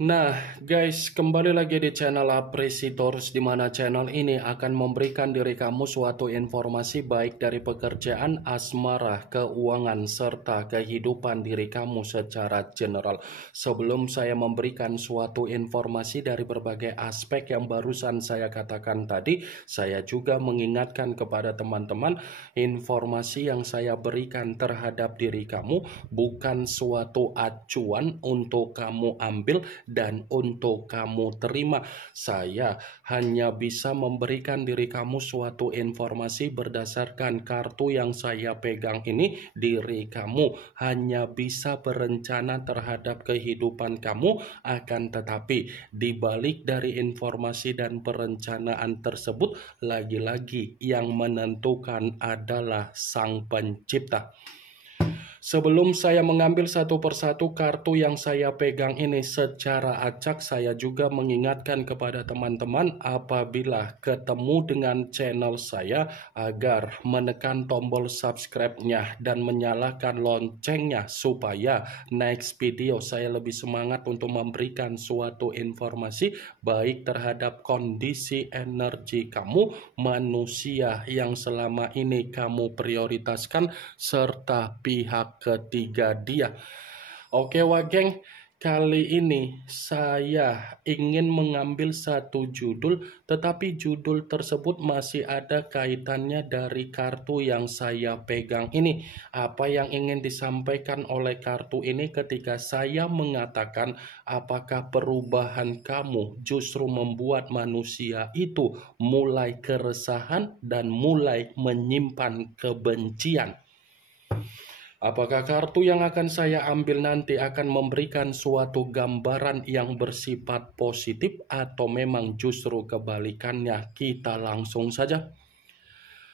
Nah, guys, kembali lagi di channel Appreciators, di mana channel ini akan memberikan diri kamu suatu informasi baik dari pekerjaan, asmara, keuangan, serta kehidupan diri kamu secara general. Sebelum saya memberikan suatu informasi dari berbagai aspek yang barusan saya katakan tadi, saya juga mengingatkan kepada teman-teman, informasi yang saya berikan terhadap diri kamu bukan suatu acuan untuk kamu ambil dan untuk kamu terima. Saya hanya bisa memberikan diri kamu suatu informasi berdasarkan kartu yang saya pegang ini. Diri kamu hanya bisa berencana terhadap kehidupan kamu, akan tetapi dibalik dari informasi dan perencanaan tersebut, lagi-lagi yang menentukan adalah Sang Pencipta. Sebelum saya mengambil satu persatu kartu yang saya pegang ini secara acak, saya juga mengingatkan kepada teman-teman apabila ketemu dengan channel saya agar menekan tombol subscribe-nya dan menyalakan loncengnya supaya next video saya lebih semangat untuk memberikan suatu informasi baik terhadap kondisi energi kamu, manusia yang selama ini kamu prioritaskan, serta pihak ketiga dia. Oke geng, kali ini saya ingin mengambil satu judul, tetapi judul tersebut masih ada kaitannya dari kartu yang saya pegang ini. Apa yang ingin disampaikan oleh kartu ini ketika saya mengatakan apakah perubahan kamu justru membuat manusia itu mulai keresahan dan mulai menyimpan kebencian. Apakah kartu yang akan saya ambil nanti akan memberikan suatu gambaran yang bersifat positif atau memang justru kebalikannya? Kita langsung saja.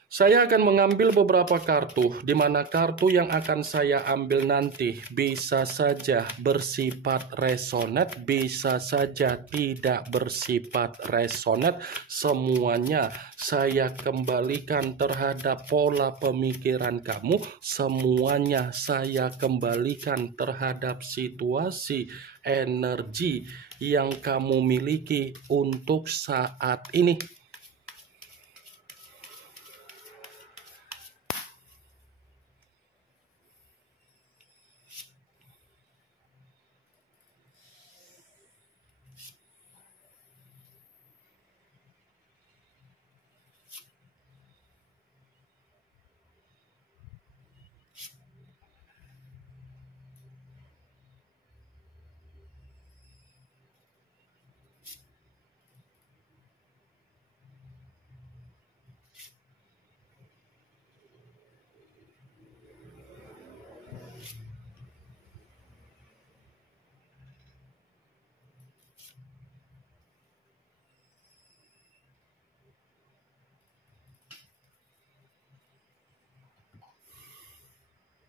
Saya akan mengambil beberapa kartu, di mana kartu yang akan saya ambil nanti bisa saja bersifat resonate, bisa saja tidak bersifat resonate. Semuanya saya kembalikan terhadap pola pemikiran kamu, semuanya saya kembalikan terhadap situasi energi yang kamu miliki untuk saat ini.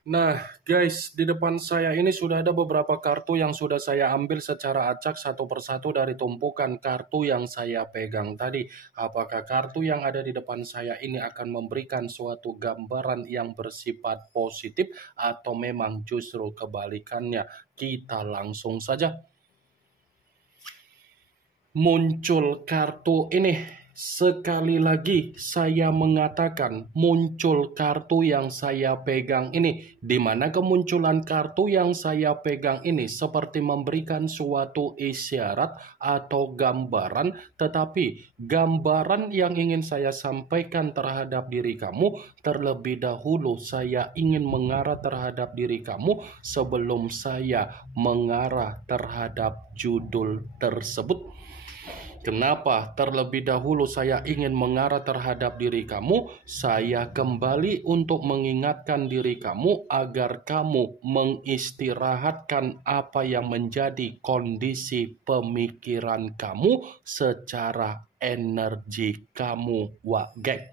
Nah guys, di depan saya ini sudah ada beberapa kartu yang sudah saya ambil secara acak satu persatu dari tumpukan kartu yang saya pegang tadi. Apakah kartu yang ada di depan saya ini akan memberikan suatu gambaran yang bersifat positif atau memang justru kebalikannya? Kita langsung saja. Muncul kartu ini. Sekali lagi saya mengatakan muncul kartu yang saya pegang ini, di mana kemunculan kartu yang saya pegang ini seperti memberikan suatu isyarat atau gambaran, tetapi gambaran yang ingin saya sampaikan terhadap diri kamu, terlebih dahulu saya ingin mengarah terhadap diri kamu sebelum saya mengarah terhadap judul tersebut. Kenapa terlebih dahulu saya ingin mengarah terhadap diri kamu? Saya kembali untuk mengingatkan diri kamu agar kamu mengistirahatkan apa yang menjadi kondisi pemikiran kamu secara energi kamu, geng.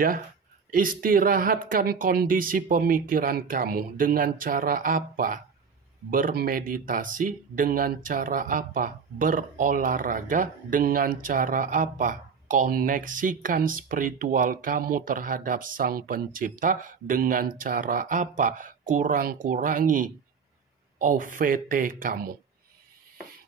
Ya, istirahatkan kondisi pemikiran kamu dengan cara apa? Bermeditasi. Dengan cara apa? Berolahraga. Dengan cara apa? Koneksikan spiritual kamu terhadap Sang Pencipta. Dengan cara apa? Kurang-kurangi OVT kamu.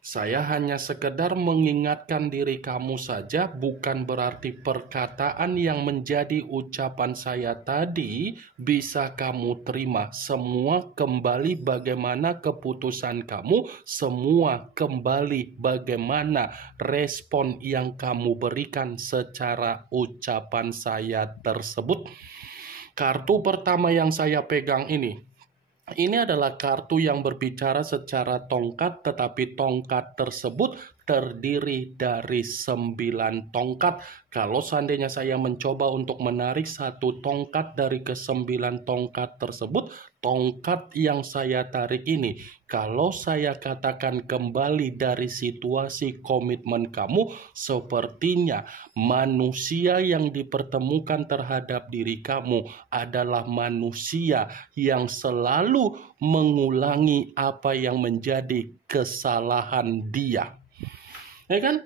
Saya hanya sekedar mengingatkan diri kamu saja, bukan berarti perkataan yang menjadi ucapan saya tadi bisa kamu terima. Semua kembali bagaimana keputusan kamu, semua kembali bagaimana respon yang kamu berikan secara ucapan saya tersebut. Kartu pertama yang saya pegang ini adalah kartu yang berbicara secara tongkat, tetapi tongkat tersebut terdiri dari 9 tongkat. Kalau seandainya saya mencoba untuk menarik satu tongkat dari ke-9 tongkat tersebut, tongkat yang saya tarik ini, kalau saya katakan kembali dari situasi komitmen kamu, sepertinya manusia yang dipertemukan terhadap diri kamu adalah manusia yang selalu mengulangi apa yang menjadi kesalahan dia. Ya kan?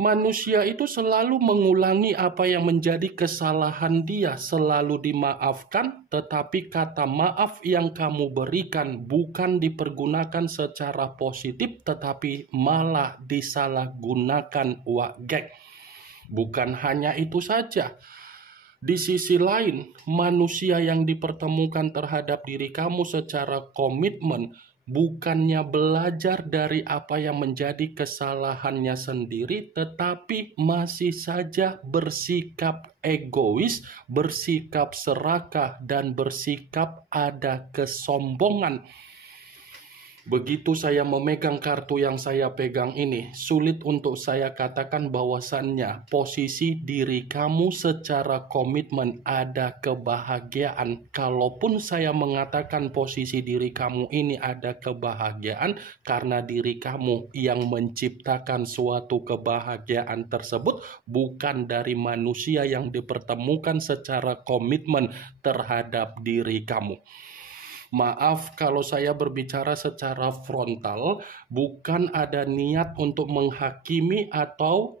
Manusia itu selalu mengulangi apa yang menjadi kesalahan dia, selalu dimaafkan, tetapi kata maaf yang kamu berikan bukan dipergunakan secara positif, tetapi malah disalahgunakan gek. Bukan hanya itu saja. Di sisi lain, manusia yang dipertemukan terhadap diri kamu secara komitmen bukannya belajar dari apa yang menjadi kesalahannya sendiri, tetapi masih saja bersikap egois, bersikap serakah, dan bersikap ada kesombongan. Begitu saya memegang kartu yang saya pegang ini, sulit untuk saya katakan bahwasannya posisi diri kamu secara komitmen ada kebahagiaan. Kalaupun saya mengatakan posisi diri kamu ini ada kebahagiaan, karena diri kamu yang menciptakan suatu kebahagiaan tersebut, bukan dari manusia yang dipertemukan secara komitmen terhadap diri kamu. Maaf kalau saya berbicara secara frontal, bukan ada niat untuk menghakimi atau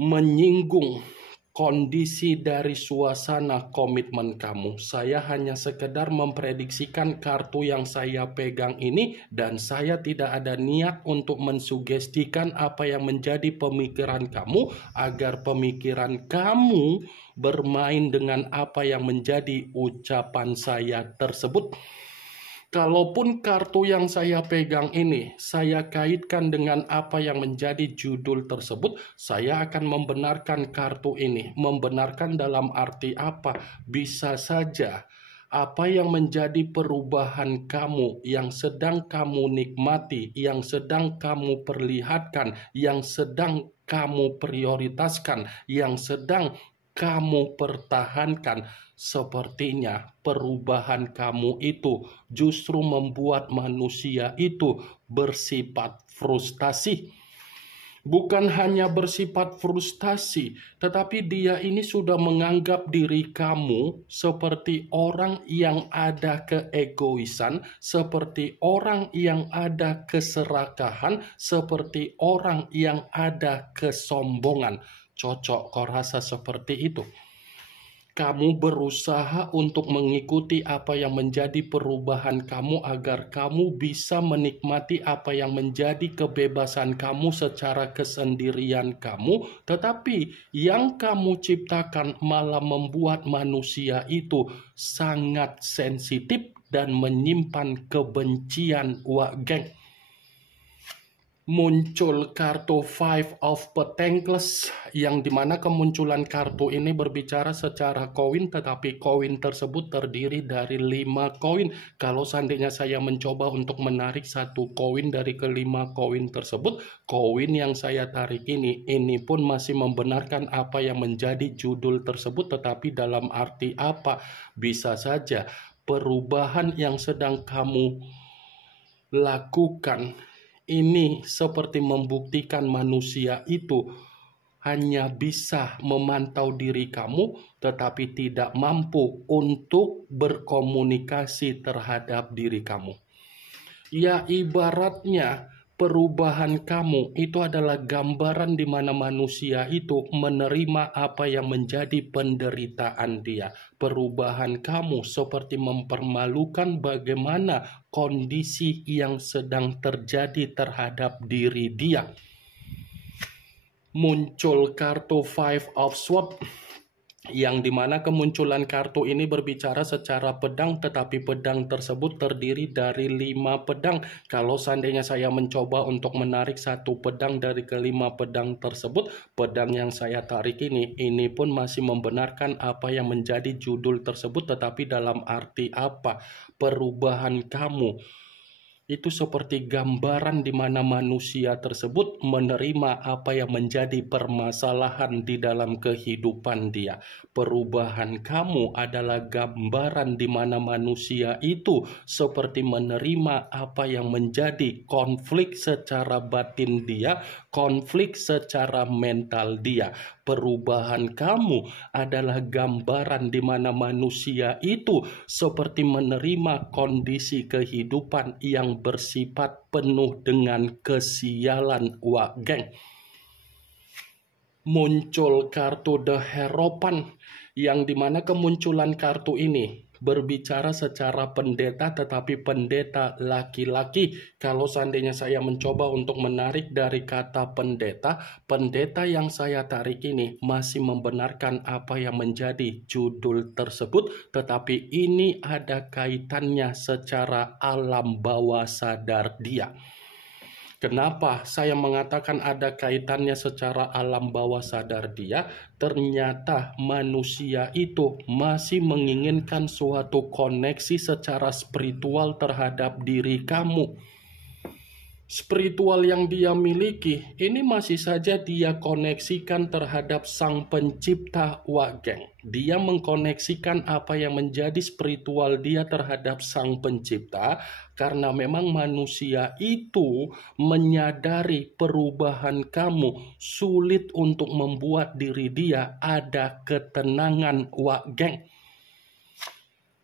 menyinggung kondisi dari suasana komitmen kamu. Saya hanya sekedar memprediksikan kartu yang saya pegang ini, dan saya tidak ada niat untuk mensugestikan apa yang menjadi pemikiran kamu, agar pemikiran kamu bermain dengan apa yang menjadi ucapan saya tersebut. Kalaupun kartu yang saya pegang ini saya kaitkan dengan apa yang menjadi judul tersebut, saya akan membenarkan kartu ini. Membenarkan dalam arti apa? Bisa saja apa yang menjadi perubahan kamu, yang sedang kamu nikmati, yang sedang kamu perlihatkan, yang sedang kamu prioritaskan, yang sedang kamu pertahankan, sepertinya perubahan kamu itu justru membuat manusia itu bersifat frustasi. Bukan hanya bersifat frustasi, tetapi dia ini sudah menganggap diri kamu seperti orang yang ada keegoisan, seperti orang yang ada keserakahan, seperti orang yang ada kesombongan. Cocok kau rasa seperti itu? Kamu berusaha untuk mengikuti apa yang menjadi perubahan kamu agar kamu bisa menikmati apa yang menjadi kebebasan kamu secara kesendirian kamu, tetapi yang kamu ciptakan malah membuat manusia itu sangat sensitif dan menyimpan kebencian geng. Muncul kartu Five of Pentacles, yang dimana kemunculan kartu ini berbicara secara koin, tetapi koin tersebut terdiri dari 5 koin. Kalau seandainya saya mencoba untuk menarik satu koin dari ke-5 koin tersebut, koin yang saya tarik ini pun masih membenarkan apa yang menjadi judul tersebut, tetapi dalam arti apa? Bisa saja perubahan yang sedang kamu lakukan ini seperti membuktikan manusia itu hanya bisa memantau diri kamu, tetapi tidak mampu untuk berkomunikasi terhadap diri kamu. Ya, ibaratnya Perubahan kamu itu adalah gambaran di mana manusia itu menerima apa yang menjadi penderitaan dia. Perubahan kamu seperti mempermalukan bagaimana kondisi yang sedang terjadi terhadap diri dia. Muncul kartu Five of Swords, yang dimana kemunculan kartu ini berbicara secara pedang, tetapi pedang tersebut terdiri dari 5 pedang. Kalau seandainya saya mencoba untuk menarik satu pedang dari kelima pedang tersebut, pedang yang saya tarik ini pun masih membenarkan apa yang menjadi judul tersebut, tetapi dalam arti apa? Perubahan kamu itu seperti gambaran di mana manusia tersebut menerima apa yang menjadi permasalahan di dalam kehidupan dia. Perubahan kamu adalah gambaran di mana manusia itu seperti menerima apa yang menjadi konflik secara batin dia, konflik secara mental dia. Perubahan kamu adalah gambaran di mana manusia itu seperti menerima kondisi kehidupan yang bersifat penuh dengan kesialan. Wah, geng. Muncul kartu The Hierophant, yang dimana kemunculan kartu ini berbicara secara pendeta, tetapi pendeta laki-laki. Kalau seandainya saya mencoba untuk menarik dari kata pendeta, pendeta yang saya tarik ini masih membenarkan apa yang menjadi judul tersebut, tetapi ini ada kaitannya secara alam bawah sadar dia. Kenapa saya mengatakan ada kaitannya secara alam bawah sadar dia? Ternyata manusia itu masih menginginkan suatu koneksi secara spiritual terhadap diri kamu. Spiritual yang dia miliki ini masih saja dia koneksikan terhadap Sang Pencipta. Wah, geng. Dia mengkoneksikan apa yang menjadi spiritual dia terhadap Sang Pencipta, karena memang manusia itu menyadari perubahan kamu sulit untuk membuat diri dia ada ketenangan. Wah, geng.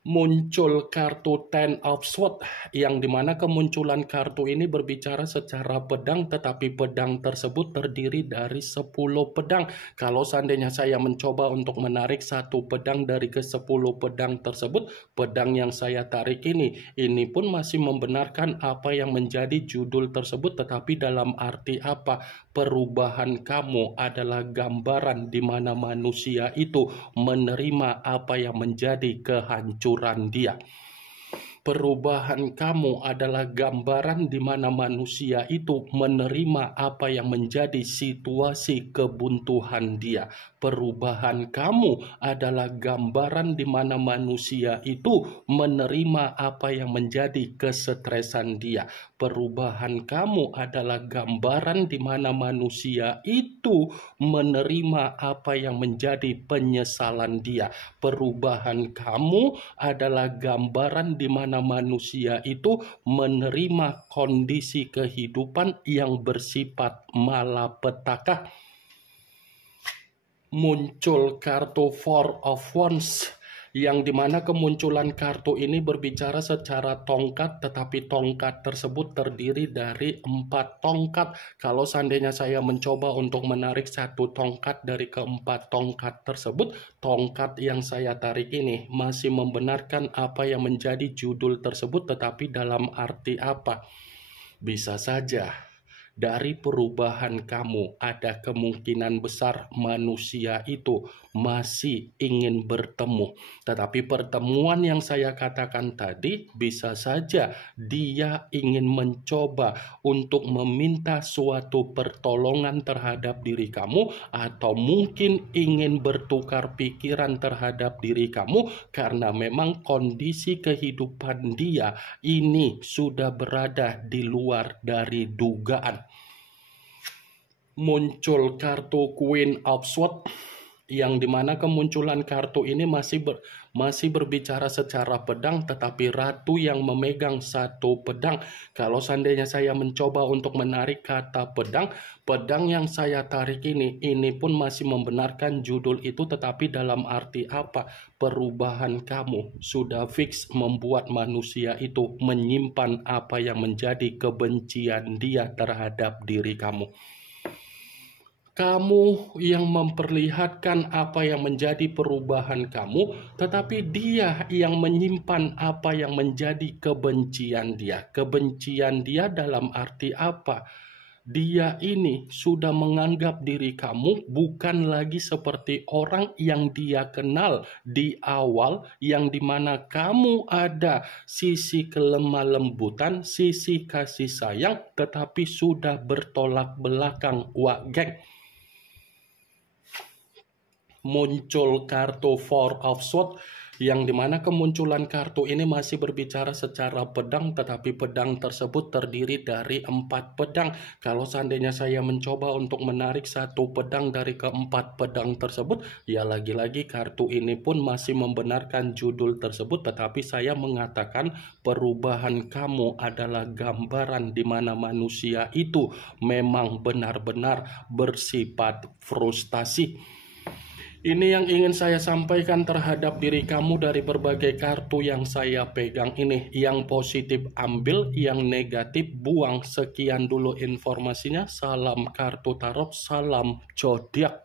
Muncul kartu Ten of Swords, yang dimana kemunculan kartu ini berbicara secara pedang, tetapi pedang tersebut terdiri dari 10 pedang. Kalau seandainya saya mencoba untuk menarik satu pedang dari ke-10 pedang tersebut, pedang yang saya tarik ini pun masih membenarkan apa yang menjadi judul tersebut, tetapi dalam arti apa? Perubahan kamu adalah gambaran di mana manusia itu menerima apa yang menjadi kehancuran dia. Perubahan kamu adalah gambaran di mana manusia itu menerima apa yang menjadi situasi kebuntuan dia. Perubahan kamu adalah gambaran di mana manusia itu menerima apa yang menjadi kesetresan dia. Perubahan kamu adalah gambaran di mana manusia itu menerima apa yang menjadi penyesalan dia. Perubahan kamu adalah gambaran di mana manusia itu menerima kondisi kehidupan yang bersifat malapetaka. Muncul kartu Four of Wands, yang dimana kemunculan kartu ini berbicara secara tongkat, tetapi tongkat tersebut terdiri dari 4 tongkat. Kalau seandainya saya mencoba untuk menarik satu tongkat dari ke-4 tongkat tersebut, tongkat yang saya tarik ini masih membenarkan apa yang menjadi judul tersebut, tetapi dalam arti apa? Bisa saja dari perubahan kamu ada kemungkinan besar manusia itu masih ingin bertemu. Tetapi pertemuan yang saya katakan tadi bisa saja dia ingin mencoba untuk meminta suatu pertolongan terhadap diri kamu, atau mungkin ingin bertukar pikiran terhadap diri kamu karena memang kondisi kehidupan dia ini sudah berada di luar dari dugaan. Muncul kartu Queen of Swords, yang dimana kemunculan kartu ini masih masih berbicara secara pedang, tetapi ratu yang memegang satu pedang. Kalau seandainya saya mencoba untuk menarik kata pedang, pedang yang saya tarik ini pun masih membenarkan judul itu, tetapi dalam arti apa? Perubahan kamu sudah fix membuat manusia itu menyimpan apa yang menjadi kebencian dia terhadap diri kamu. Kamu yang memperlihatkan apa yang menjadi perubahan kamu, tetapi dia yang menyimpan apa yang menjadi kebencian dia. Kebencian dia dalam arti apa? Dia ini sudah menganggap diri kamu bukan lagi seperti orang yang dia kenal di awal, yang dimana kamu ada sisi kelemah lembutan, sisi kasih sayang, tetapi sudah bertolak belakang. Wah, geng. Muncul kartu Four of Swords, yang dimana kemunculan kartu ini masih berbicara secara pedang, tetapi pedang tersebut terdiri dari 4 pedang. Kalau seandainya saya mencoba untuk menarik satu pedang dari keempat pedang tersebut, ya lagi-lagi kartu ini pun masih membenarkan judul tersebut, tetapi saya mengatakan perubahan kamu adalah gambaran di mana manusia itu memang benar-benar bersifat frustasi. Ini yang ingin saya sampaikan terhadap diri kamu dari berbagai kartu yang saya pegang ini. Yang positif ambil, yang negatif buang. Sekian dulu informasinya. Salam kartu tarot, salam zodiak.